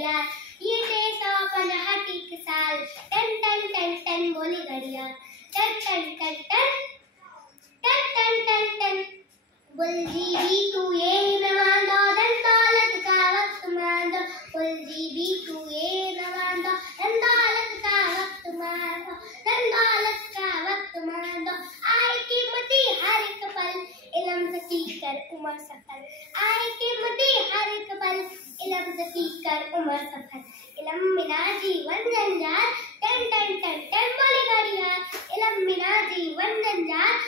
घड़ियाल, ये थे 150 साल, टन टन टन टन बोली घड़ियाल, ton ton ton ton ton ton ton ton. बुलजी भी तू ये न मान दो, धन दौलत का वक्त मान दो, बुलजी भी तू ये न मान दो, धन दौलत का वक्त मान दो, धन दौलत का वक्त मान दो। आए कीमती हर एक पल, इल्म से सीखकर उम्र सफल, आए कीमती हर एक पल, इल्म से सीखकर उम्र सफल। इल्म बिना जीवन जंजाल, टन टन टन टन बोली घड़ियाल, इल्म बिना जीवन जंजाल,